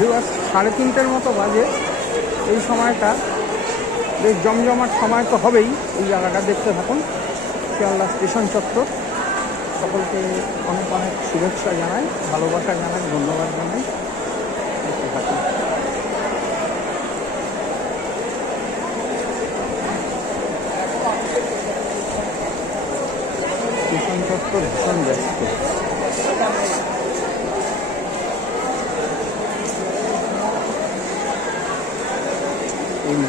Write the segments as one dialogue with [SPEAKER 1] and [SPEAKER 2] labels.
[SPEAKER 1] Viewers সাড়ে তিনটের মতো বাজে। এই সময়টা বেশ জমজমাট সময় তো হবেই, এই জায়গাটা দেখতে থাকুন। শিয়ালদা স্টেশন চত্বর। সকলকে অনেক অনেক শুভেচ্ছা জানাই, ভালোবাসা জানাই, ধন্যবাদ জানাই। দেখতে থাকুন। স্টেশন চত্বর ভীষণ ব্যস্ত। এই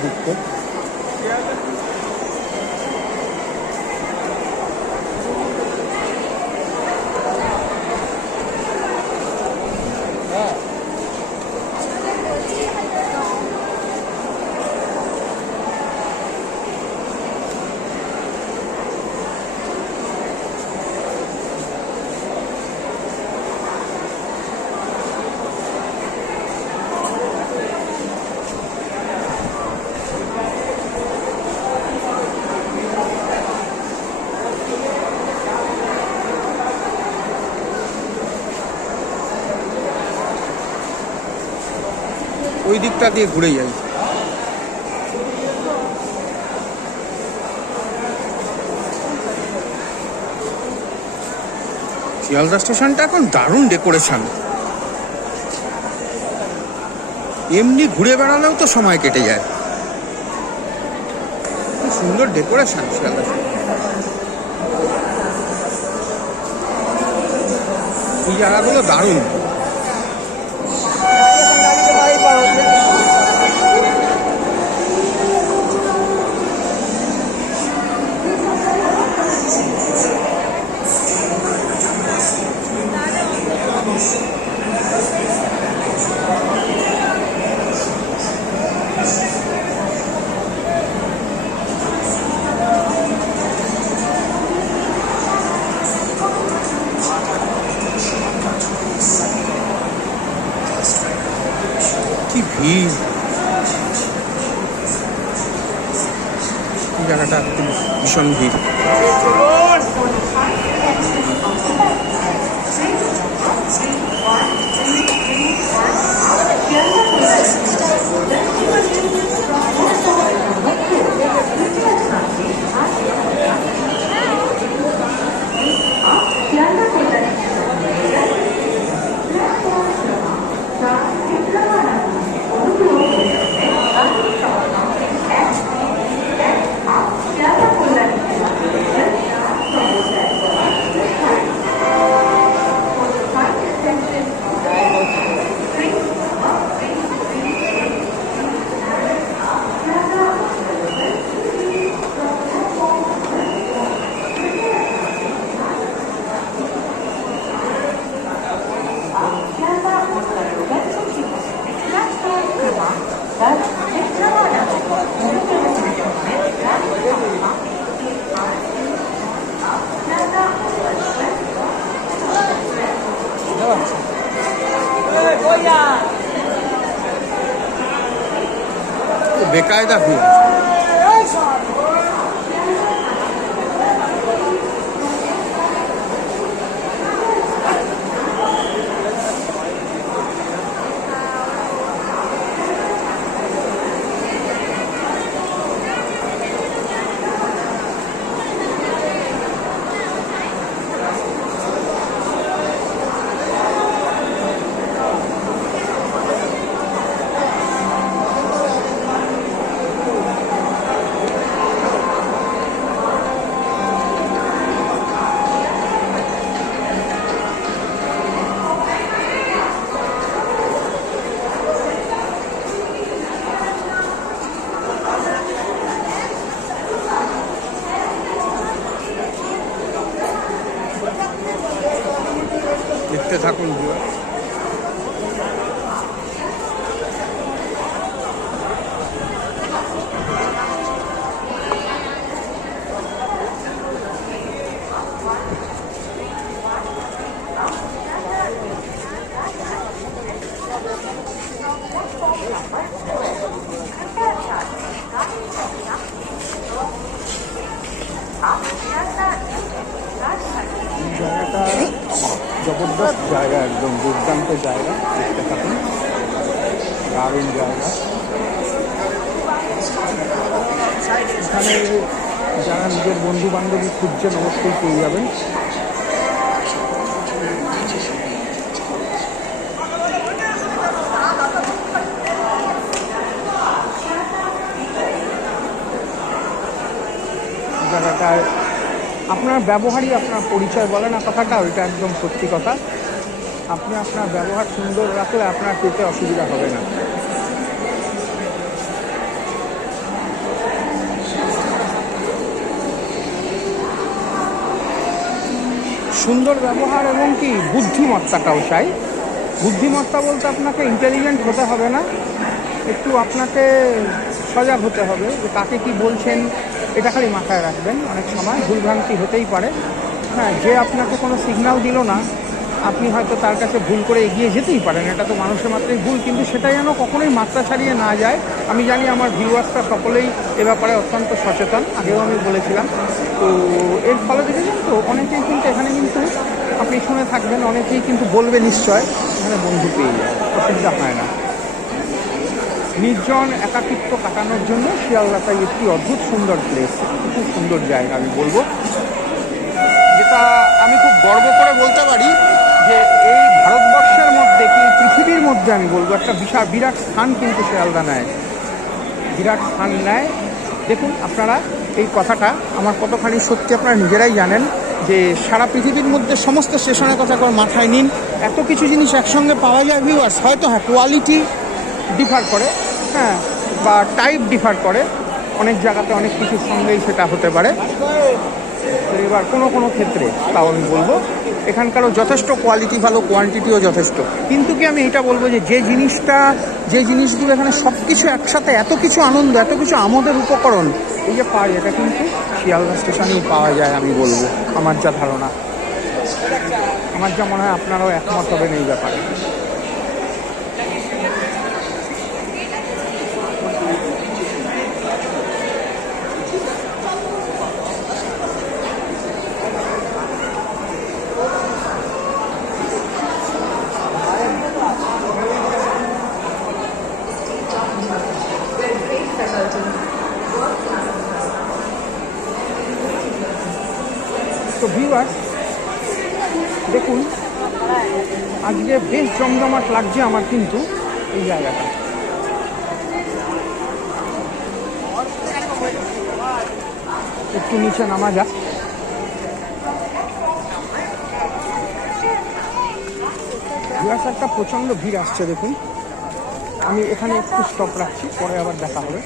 [SPEAKER 1] ওই দিকটা দিয়ে ঘুরে যাই। শিয়ালদা স্টেশনটা এখন দারুণ ডেকোরেশন। এমনি ঘুরে বেড়ালেও তো সময় কেটে যায়। সুন্দর ডেকোরেশন শিয়ালদা। এই জায়গাগুলো দারুণ। কি ভিড় জায়গাটা একটু ভীষণ ভিড়। বেকায়দা ভিড় দেখতে থাকুন viewers। এই জায়গাটা জবরদস্ত জায়গা একদম দুর্দান্ত জায়গা, দেখতে থাকুন। দারুণ জায়গা। এখানে যারা নিজের বন্ধু বান্ধবী খুঁজছেন, অবশ্যই পেয়ে যাবেন। জায়গাটায় আপনার ব্যবহারই, আপনার পরিচয় বলে না কথাটা, ওইটা একদম সত্যি কথা। আপনি আপনার ব্যবহার সুন্দর রাখলে আপনার পেতে অসুবিধা হবে না। সুন্দর ব্যবহার এবং কি বুদ্ধিমত্তাটাও চাই। বুদ্ধিমত্তা বলতে আপনাকে ইন্টেলিজেন্ট হতে হবে না। একটু আপনাকে সজাগ হতে হবে যে কাকে কি বলছেন, এটা খালি মাথায় রাখবেন। অনেক সময় ভুলভ্রান্তি হতেই পারে। হ্যাঁ যে আপনাকে কোনো সিগন্যাল দিল না আপনি হয়তো তার কাছে ভুল করে এগিয়ে যেতেই পারেন, এটা তো মানুষের মাত্রই ভুল, কিন্তু সেটা যেন কখনোই মাত্রা ছাড়িয়ে না যায়। আমি জানি আমার ভিউয়ার্সরা সকলেই এ ব্যাপারে অত্যন্ত সচেতন, আগেও আমি বলেছিলাম। তো এর ফলে দেখেছেন তো, অনেকেই কিন্তু এখানে কিন্তু আপনি শুনে থাকবেন, অনেকেই কিন্তু বলবে নিশ্চয়, এখানে বন্ধু পেয়ে যায়, অসুবিধা হয় না। নির্জন একাকিত্ব কাটানোর জন্য শিয়ালদাটাই একটি অদ্ভুত সুন্দর প্লেস খুব সুন্দর জায়গা আমি বলব। যেটা আমি খুব গর্ব করে বলতে পারি যে এই ভারতবর্ষের মধ্যে কি পৃথিবীর মধ্যে আমি বলব, একটা বিশাল বিরাট স্থান কিন্তু শিয়ালদা নেয়। বিরাট স্থান নেয়। দেখুন, আপনারা এই কথাটা আমার কতখানি সত্যি আপনারা নিজেরাই জানেন যে সারা পৃথিবীর মধ্যে সমস্ত স্টেশনের কথা করে মাথায় নিন। এত কিছু জিনিস একসঙ্গে পাওয়া যায় ভিউয়ার্স হয়তো হ্যাঁ কোয়ালিটি ডিফার করে হ্যাঁ বা টাইপ ডিফার করে। অনেক জায়গাতে অনেক কিছুর সঙ্গেই সেটা হতে পারে। এবার কোনো কোনো ক্ষেত্রে, তাও আমি বলব, এখানকারও যথেষ্ট কোয়ালিটি ভালো কোয়ান্টিটিও যথেষ্ট। কিন্তু কি আমি এটা বলব যে যে জিনিসটা, যে জিনিসগুলো এখানে সব কিছু একসাথে এত কিছু আনন্দ, এত কিছু আমোদের উপকরণ, এই যে যায় এটা কিন্তু শিয়ালদা স্টেশনেই পাওয়া যায় আমি বলব, আমার যা ধারণা। আমার যা মনে হয় আপনারাও একমত হবেন এই ব্যাপারে। তো ভিউয়ার দেখুন, আজকে বেশ জমজমাট লাগছে আমার কিন্তু এই জায়গাটা। একটু নিচে নামা যাক। ভিউয়ার্স, একটা প্রচণ্ড ভিড় আসছে, দেখুন। আমি এখানে একটু স্টপ রাখছি, পরে আবার দেখা হবে।